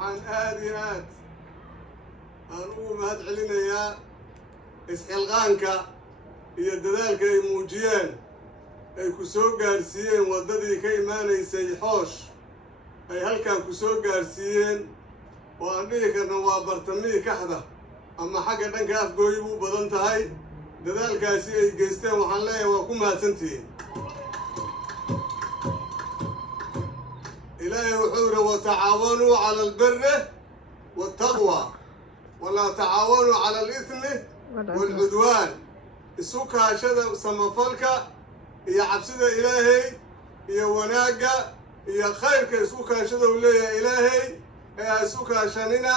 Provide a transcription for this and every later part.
waxaan aad iyo aad aan ugu mahad celinayaa isxilqaanka iyo dadaalka ay muujiyeen ay ku soo gaarsiiyeen waddadii ka imaanaysay xoosh ay halkan ku soo gaarsiiyeen oo aan dhihi karno waa bartamihii kaxda ama xagga dhanka afgooyi u badan tahay dadaalkaasi ay geysteen waxaan leeyahay waa ku mahadsantihiin إلهي وحوره وتعاونوا على البر والتقوى ولا تعاونوا على الإثم والعدوان السوكا شذا سمفلك يا عبسده إلهي يا وناقة يا خيرك السوكا شذا ولا يا إلهي يا سوكا شاننا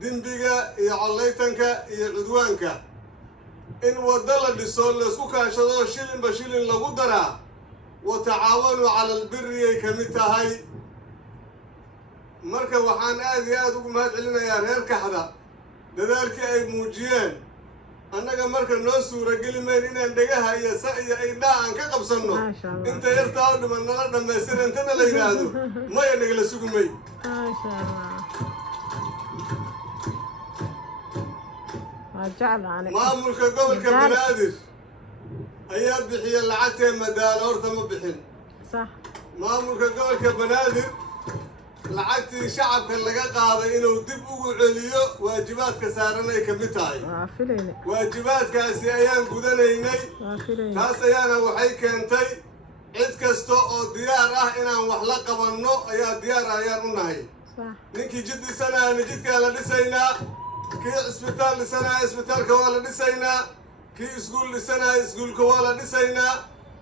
دنبيقة يا عليتنك يا عدوانك إن ودل الدسول السوكا شذا شيلن بشيلن لغدرة وتعاونوا على البر كمتهاي marka waxaan aad iyo aad ugu mahad celinayaa reer kaxda dadaalkii ay muujiyeen annaga marka noo suurageli mayn inaan dhegaha iyo sa iyo indhaa aan ka qabsanno inta yartaa oo dhiman nala dhammaystir intana la yidhaahdo maya nagala sugumay maamulka gobolka banaadir ayaa bixiya lacagtee madaalo horta ma bixin maamulka gobolka banaadir lacagtii shacabka laga qaaday inuu dib ugu celiyo waajibaadka saaran ay ka mid tahay waajibaadkaasi ayaan gudanaynay taas ayaana waxay keentay cid kasta oo diyaar ah inaan wax la qabanno ayaa diyaar ayaan u nahay ninkii jid dhisanaana jidkaa la dhisaynaa kii isbitaal dhisanaya isbitaalka waa la dhisaynaa kii iskuul dhisanaya iskuulka waa la dhisaynaa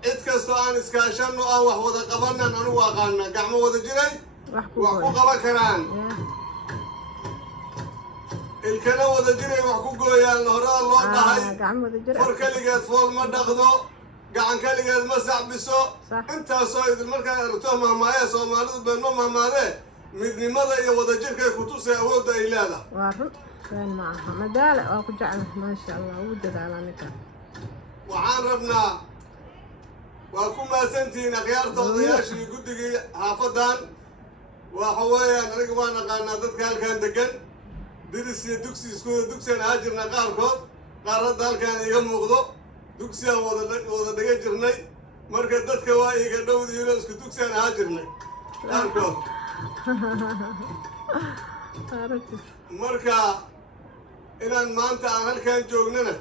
cid kastoo aan iskaashanno aan wax wada qabanan anugu aqaana gacmo wada jiray wax ku qaban karaan ilkana wada jiray wax ku gooyaan horaa loo dhahay far kaligeed fool ma dhaqdo gacan kaligeed ma sacbiso intaasoo idin markaa aragto mahmaaya soomaalidu beenno mahmaadee midnimada iyo wadajirkay ku tusay awoodda ay leedahay waxaan rabnaa waa ku mahadsantihiin akhyaarta odayaashii guddigii xaafadan وحويان أنا كمان قانا ضد كان دقن درس دكسي سكون دكسي أنا هاجرنا قاركود قارد دال كان يوم وغضو دكسي وضد دقن جرني مركز ضد كواي كدو ديولوس كدكسي أنا هاجرنا قاركود مركا إن ما أنت عمل كان جوجنا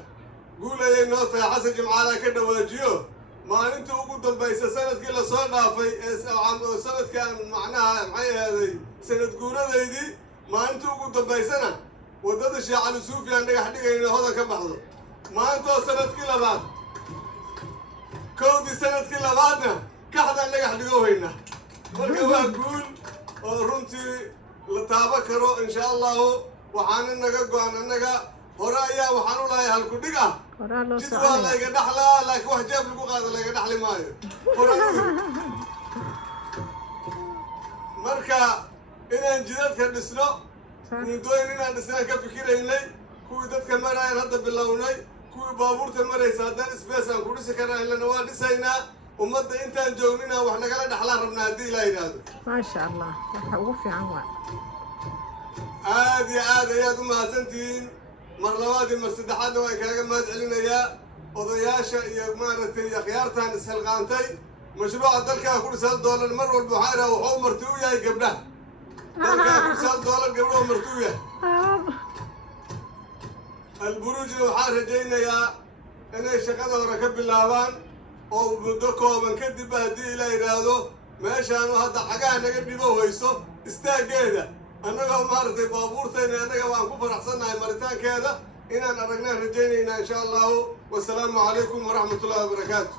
قول لي نقطة حسن جمعة كده واجيو ما أنت وجود بيس سنة كلا صار في سنة كان معناها معي هذه سنة جورة ذي ما أنت وجود بيسنا وده الشيء على سوفي عندك حد هنا هذا كم بحضر ما أنت سنة كلا بعد كودي سنة كلا بعدنا كحد عندك حد هنا مركب أقول رنتي لتابكرو إن شاء الله وحنا نجا نجا هرايا وحنا لا يهلكوديكا جدوا لا يقدحلا لك واحد جاب لكو قاعد لا يقدح لي ماي مركا إن جدات كدسنا ندوين إن دسنا كفكرين لي كوي دت كمرة هذا باللوني كوي بابور تمرة يساعدنا سبيس عن كل سكرة إلا نوادي سينا ومد أنت جونينا وإحنا قاعد نحلا ربنا هدي لا ينادو ما شاء الله وفي عنوان عادي يا دوما سنتين مرلوادي مرسدحاد وكاغا ما تعلنا يا odayaasha iyo maaragtay akhyaartan isxilqaantay mashruuca dalka $100 mar walba waxaa wuxuu martuu yahay gabdhaha dalka $100 gabdhaha martuu yahay alburuj waxaa rajaynayaa inay shaqada hore ka bilaabaan oo muddo kooban kadib haddii la yiraahdo meeshaan hadda xagaa naga dhibo hayso istaageeda annagoo maaragtay baabuurtayna annaga waan ku faraxsanahay maritaankeeda إن أنا رجعنا رجعنا إن شاء الله والسلام عليكم ورحمة الله وبركاته.